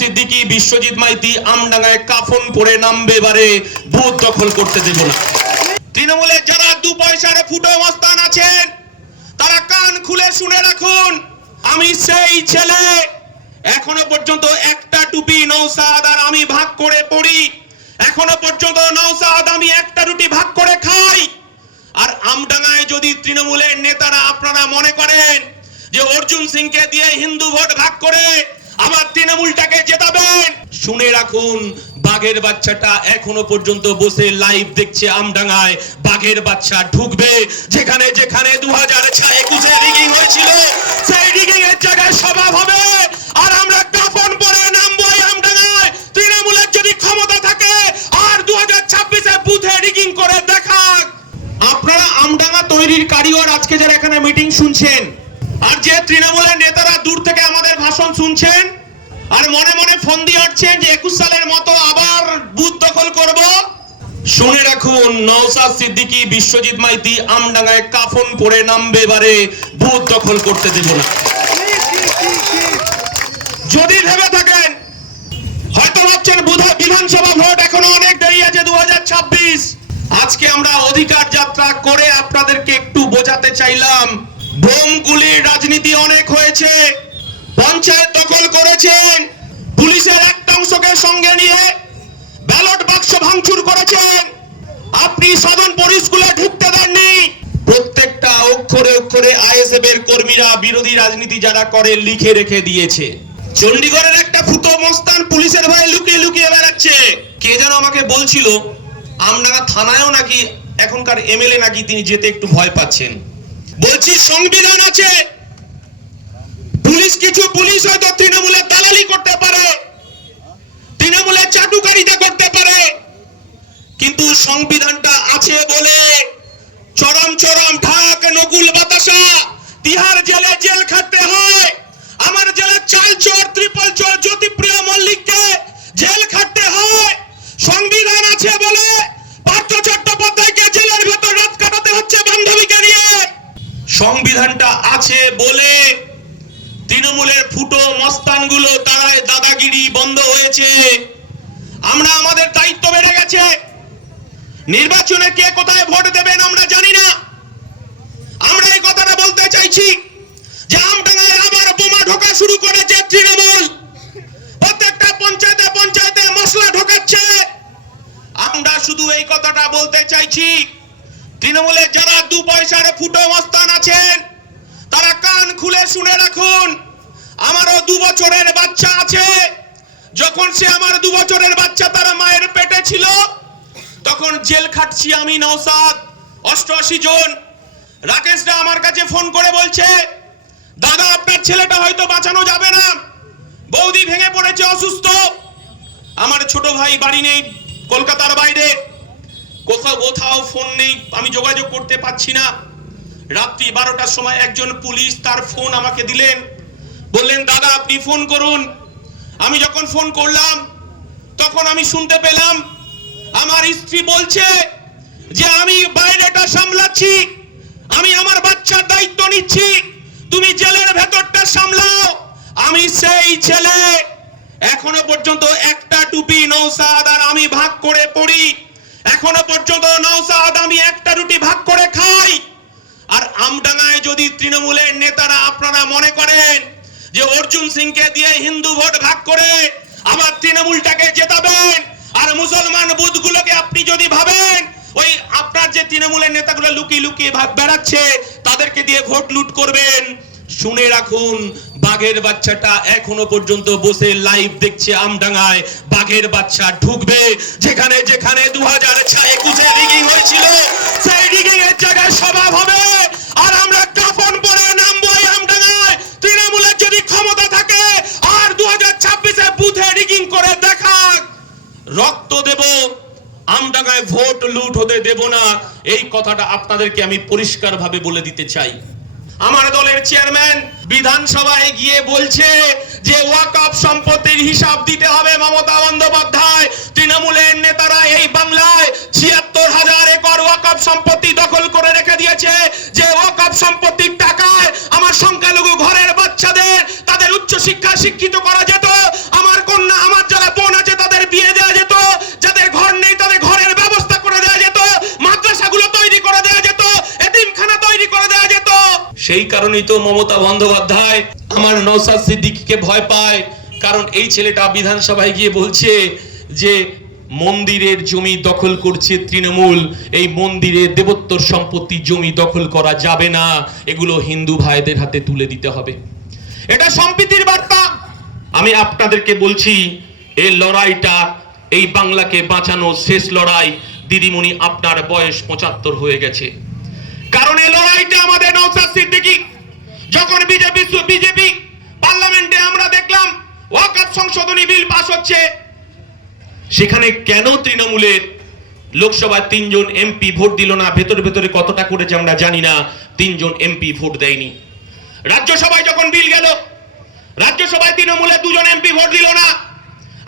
সিদ্দিকী, বিশ্বজিৎ মাইতি আমডাঙ্গায় কাফন পরে নামবে এবারে বুথ দখল করতে দেব না। তৃণমূলের যারা দু পয়সার ফুটো আছেন, তারা কান খুলে শুনে রাখুন, আমি সেই ছেলে। এখনও পর্যন্ত একটা টুপি আমি ভাগ করে পড়ি। এখনও পর্যন্ত নৌসাদ আমি একটা রুটি ভাগ করে খাই। আর আমডাঙ্গায় যদি তৃণমূলের নেতারা আপনারা মনে করেন যে অর্জুন সিংকে দিয়ে হিন্দু ভোট ভাগ করে আবার তৃণমূলটাকে জেতাবেন। শুনে রাখুন, বাঘের বাচ্চাটা এখনও পর্যন্ত বসে লাইভ দেখছে আমডাঙ্গায়। বাঘের বাচ্চা ঢুকবে, যেখানে যেখানে দু হাজার একুশে রিগিং হয়েছিল, সেই রিগিং এর জায়গায় স্বভাব হবে। আর আমরা কাফন পরে নামবো এই আমডাঙ্গায়। তৃণমূলের যদি ক্ষমতা থাকে, আর দু হাজার ছাব্বিশে বুথে রিগিং করে দেখাক। আপনারা আমডাঙ্গা তৈরির কারিগর আজকে যারা এখানে মিটিং শুনছেন। আর যে তৃণমূলের নেতারা দূর থেকে আমাদের ভাষণ শুনছেন আর মনে মনে ফোন দিয়ে যে একুশ সালের মতো আবার বুথ দখল করব, শুনে রাখুন নওসাদ সিদ্দিকী, বিশ্বজিৎ মাইতি আমডাঙ্গায় কাফন পরে নামবে এবারে, বুথ দখল করতে দেব না। যদি ভেবে থাকেন, হয়তো ভাবছেন বিধানসভা ভোট এখনও অনেক দেরি আছে দু হাজার ছাব্বিশ। আজকে আমরা অধিকার যাত্রা করে আপনাদেরকে একটু বোঝাতে চাইলাম বোমগুলির রাজনীতি অনেক হয়েছে। পঞ্চায়েত দখল করেছেন। পুলিশের একটা অংশকে সঙ্গে নিয়ে ব্যালট বাক্স ভাঙচুর করেছেন। আপনি সাধন পরিস্কুলে ঢুকতে দেননি। প্রত্যেকটা অক্ষরে অক্ষরে আইএসএফ এর কর্মীরা বিরোধী রাজনীতি যারা করে লিখে রেখে দিয়েছে। চণ্ডীগড়ের একটা ফুটো মস্তান পুলিশের ভয়ে লুকিয়ে লুকিয়ে বেড়াচ্ছে। কে যেন আমাকে বলছিল আমডাঙ্গা থানায়ও নাকি এখনকার এমএলএ নাকি তিনি যেতে একটু ভয় পাচ্ছেন। বলছি সংবিধান আছে। পুলিশ কিছু পুলিশ হয়তো তৃণমূলের দালালি করতে পারে তৃণমূলের চাটুকারিতা করতে পারে, কিন্তু সংবিধানটা আছে বলে চরম চরম ঢাক, নকুল বাতাসা, তিহার জেলে জেল খাটতে হয়। আমার জেলে চাল চোর, ত্রিপল চোর, জ্যোতিপ্রিয় মল্লিককে জেল খাটতে হয়। সংবিধান আছে বলে সংবিধানটা আছে বলে তৃণমূলের ফুটো মস্তানগুলো তারাই দাদাগিরি বন্ধ হয়েছে। আমরা আমাদের দায়িত্ব বেড়ে গেছে। নির্বাচনে কে কোথায় ভোট দেবেন আমরা জানি না। আমরা এই কথাটা বলতে চাইছি যে আমডাঙ্গায় আবার বোমা ঢোকা শুরু করেছে তৃণমূল। প্রত্যেকটা পঞ্চায়েতে পঞ্চায়েতে মশলা ঢোকাচ্ছে। আমরা শুধু এই কথাটা বলতে চাইছি তৃণমূলের যারা দু পয়সার ফুটো মস্তান আছেন, তারা কান খুলে শুনে রাখুন, আমারও দু বছরের বাচ্চা আছে। যখন সে আমার দু বছরের বাচ্চা তার মায়ের পেটে ছিল, তখন জেল খাটছি আমি নওসাদ, অষ্টআশি জন। রাকেশরা আমার কাছে ফোন করে বলছে, দাদা, আপনার ছেলেটা হয়তো বাঁচানো যাবে না। বৌদি ভেঙে পড়েছে অসুস্থ। আমার ছোট ভাই বাড়ি নেই, কলকাতার বাইরে। কোথাও কোথাও ফোন নেই, আমি যোগাযোগ করতে পারছি না। রাত্রি বারোটার সময় একজন পুলিশ তার ফোন আমাকে দিলেন। বললেন, দাদা, আপনি ফোন করুন। আমি যখন ফোন করলাম, তখন আমি শুনতে পেলাম, আমার স্ত্রী বলছে যে, আমি বাইরেটা সামলাচ্ছি, আমি আমার বাচ্চার দায়িত্ব নিচ্ছি, তুমি জেলের ভেতরটা সামলাও। আমি সেই ছেলে, এখনও পর্যন্ত একটা টুপি, নৌসাদ, আর আমি ভাগ করে পড়ি। এখনও পর্যন্ত নৌসাদ আমি একটা রুটি ভাগ করে খাই। আর আমডাঙ্গায় যদি তৃণমূলের নেতারা আপনারা মনে করেন যে অর্জুন সিংকে দিয়ে হিন্দু ভোট ভাগ করে আবার তৃণমূলটাকে জেতাবেন, আর মুসলমান বুথগুলোকে আপনি যদি ভাবেন, ওই আপনার যে তৃণমূলের নেতাগুলো লুকিয়ে লুকিয়ে ভাগ বেড়াচ্ছে, তাদেরকে দিয়ে ভোট লুট করবেন। শুনে রাখুন বাঘের বাচ্চাটা এখনও পর্যন্ত বসে লাইভ দেখছে আমডাঙ্গায়। বাঘের বাচ্চা ঢুকবে। যেখানে যেখানে দু হাজার একুশে রিগিং হয়েছিল, সেই রিগিং এর জায়গায় স্বভাব হবে। আর আমরা কাফন পরে নামবো রক্ত দেব, আমডাঙ্গায় ভোট লুট হতে দেব না। এই কথাটা আপনাদেরকে আমি পরিষ্কারভাবে বলে দিতে চাই। আমার দলের চেয়ারম্যান বিধানসভায় গিয়ে বলছে যে ওয়াকফ সম্পত্তির হিসাব দিতে হবে মমতা বন্দ্যোপাধ্যায়। তৃণমূলের নেতারা এই বাংলায় ছিয়াত্তর হাজার একর ওয়াকফ সম্পত্তি দখল করে রেখে দিয়েছে। যে ওয়াকফ সম্পত্তির টাকায় আমার সংখ্যালঘু ঘরের বাচ্চাদের তাদের উচ্চ শিক্ষা শিক্ষিত করা যেত। সেই কারণেই তো মমতা বন্দ্যোপাধ্যায় আমার নৌসাদ সিদ্দিকীকে ভয় পায়। কারণ এই ছেলেটা বিধানসভায় গিয়ে বলছে যে, মন্দিরের জমি দখল করছে তৃণমূল, এই মন্দিরের দেবোত্তর সম্পত্তি জমি দখল করা যাবে না, এগুলো হিন্দু ভাইদের হাতে তুলে দিতে হবে। এটা সম্প্রীতির বার্তা। আমি আপনাদেরকে বলছি এই লড়াইটা, এই বাংলাকে বাঁচানো শেষ লড়াই। দিদিমণি, আপনার বয়স পঁচাত্তর হয়ে গেছে। কারণ এই লড়াইটা আমাদের নৌসাদ সিদ্দিকি। যখন বিজেপি বিজেপি পার্লামেন্টে আমরা দেখলাম ওয়াকাত সংশোধনী বিল পাস হচ্ছে, সেখানে কেন তৃণমূলের লোকসভায় তিনজন এমপি ভোট দিল না? ভেতরে ভেতরে কতটা করেছে আমরা জানি না। তিনজন এমপি ভোট দেয়নি। রাজ্যসভায় যখন বিল গেল, রাজ্যসভায় তৃণমূলের দুজন এমপি ভোট দিল না।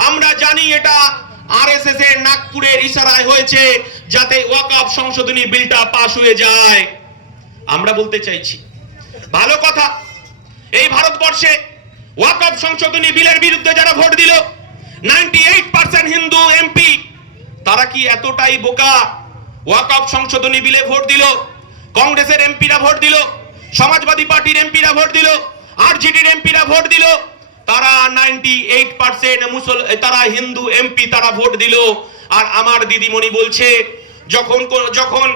আমরা জানি এটা আরএসএস এর নাগপুরের ইশারায় হয়েছে, যাতে ওয়াকআপ সংশোধনী বিলটা পাশ হয়ে যায়। আমরা বলতে চাইছি। ভালো কথা, এই ভারতবর্ষে ওয়াকআপ সংশোধনী বিলের বিরুদ্ধে যারা ভোট দিল 98% হিন্দু এমপি, তারা কি এতটাই বোকা? ওয়াকআপ সংশোধনী বিলে ভোট দিল, কংগ্রেসের এমপিরা ভোট দিল, সমাজবাদী পার্টির এমপিরা ভোট দিল, আরজেডির এমপিরা ভোট দিল, তারা 98% মুসল, তারা হিন্দু এমপি, তারা ভোট দিল। আর আমার দিদিমণি বলছে, যখন যখন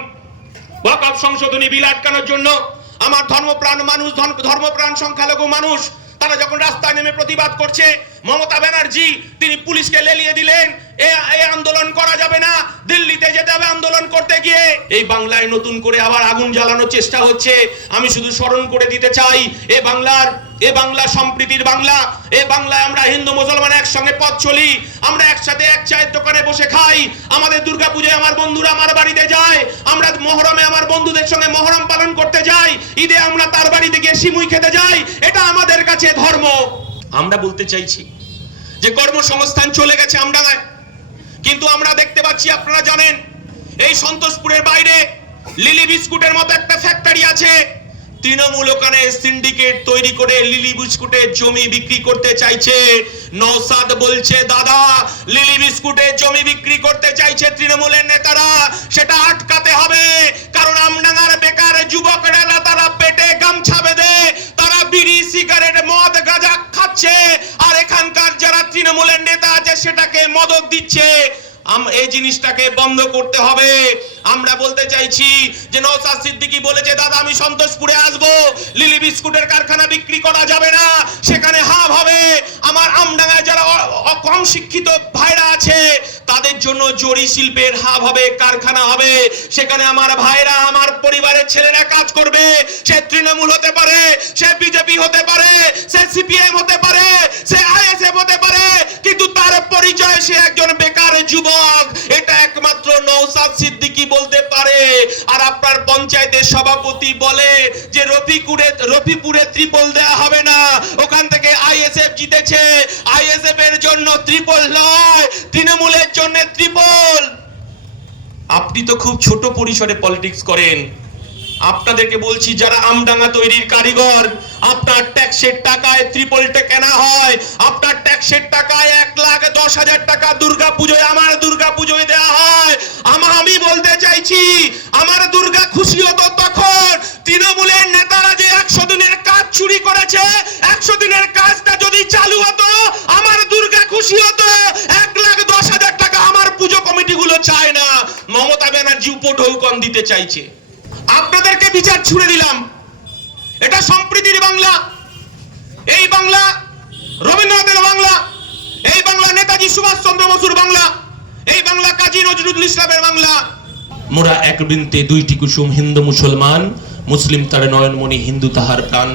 ওয়াকফ সংশোধনী বিল আটকানোর জন্য আমার ধর্মপ্রাণ মানুষ, ধর্ম- ধর্মপ্রাণ সংখ্যালঘু মানুষ, তারা যখন রাস্তায় নেমে প্রতিবাদ করছে, মমতা ব্যানার্জি, তিনি পুলিশকে লেলিয়ে দিলেন এ আন্দোলন করা যাবে না, দিল্লিতে যেতে হবে আন্দোলন করতে গিয়ে। এই বাংলায় নতুন করে আবার আগুন জ্বালানোর চেষ্টা হচ্ছে। আমি শুধু স্মরণ করে দিতে চাই, এ বাংলার, এ বাংলা সম্প্রীতির বাংলা, এ বাংলায় আমরা হিন্দু মুসলমান একসঙ্গে পথ চলি, আমরা একসাথে এক চায়ের দোকানে বসে খাই, আমাদের দুর্গাপুজোয় আমার বন্ধুরা আমার বাড়িতে যায় আমরা মহরমে আমার বন্ধুদের সঙ্গে মহরম পালন করতে যাই, ঈদে আমরা তার বাড়িতে গিয়ে সিমুই খেতে যাই, এটা আমাদের কাছে ধর্ম। আমরা বলতে চাইছি যে কর্মসংস্থান চলে গেছে আমরা কিন্তু আমরা দেখতে পাচ্ছি, আপনারা জানেন, এই সন্তোষপুরের বাইরে লিলি বিস্কুটের মতো একটা ফ্যাক্টরি আছে। তৃণমূল ওখানে সিন্ডিকেট তৈরি করে লিলি বিস্কুটের জমি বিক্রি করতে চাইছে। নৌসাদ বলছে, দাদা, লিলি বিস্কুটের জমি বিক্রি করতে চাইছে তৃণমূলের নেতারা, সেটা আটকাতে হবে। কারণ আমডাঙ্গার বেকার যুবকেরা তারা পেটে গামছা বেঁধে, তারা বিড়ি, সিগারেট, মদ, গাঁজা খাচ্ছে। আর এখানকার যারা তৃণমূলের নেতা আছে, সেটাকে মদত দিচ্ছে। এই জিনিসটাকে বন্ধ করতে হবে। আমরা বলতে চাইছি যে নৌসাদ সিদ্দিকি বলেছে, দাদা, আমি সন্তোষপুরে আসব। লিলি বিস্কুটের কারখানা বিক্রি করা যাবে না। সেখানে হাব হবে। আমার আমডাঙ্গায় যারা কম শিক্ষিত ভাইরা আছে তাদের জন্য জরি শিল্পের হাব হবে, কারখানা হবে। সেখানে আমার ভাইরা, আমার পরিবারের ছেলেরা কাজ করবে। সে তৃণমূল হতে পারে, সে বিজেপি হতে পারে, সে সিপিএম হতে পারে, সে আইএসএফ হতে পারে। কিন্তু তার পরিচয় সে একজন বেকার যুবক। এটা একমাত্র নৌসাদ সিদ্দিকী। আপনার পঞ্চায়েতের সভাপতি বলে যে রফিকুরে রফিপুরে ত্রিপল দেয়া হবে না। ওখান থেকে আইএসএফ জিতেছে। আইএসএফ এর জন্য ত্রিপল নয়, তৃণমূলের জন্য ত্রিপল। আপনি তো খুব ছোট পরিসরে পলিটিক্স করেন। আপনাদেরকে বলছি, যারা আমডাঙ্গা তৈরির কারিগর, আপনার ট্যাক্সের টাকায় ত্রিপলটা কেনা হয়, আপনার এক লাখ দশ হাজার টাকা দুর্গা পুজোয় আমার দুর্গা পুজোয় দেওয়া হয়। আমার আমি বলতে চাইছি, আমার দুর্গা খুশি হতো তখন। তৃণমূলের নেতারা যে একশো দিনের কাজ চুরি করেছে, একশো দিনের কাজটা যদি চালু হতো, আমার দুর্গা খুশি হতো। এক লাখ দশ হাজার টাকা আমার পুজো কমিটিগুলো চায় না। মমতা ব্যানার্জি দিতে চাইছে। আপনাদেরকে বিচার ছুড়ে দিলাম। এটা সম্প্রীতির বাংলা। এই বাংলা রবীন্দ্রনাথের বাংলা, এই বাংলা নেতাজি সুভাষচন্দ্র বসুর বাংলা, এই বাংলা কাজী নজরুল ইসলামের বাংলা। মোরা এক বৃন্তে দুইটি কুসুম হিন্দু মুসলমান, মুসলিম তার নয়নমণি হিন্দু তাহার প্রাণ।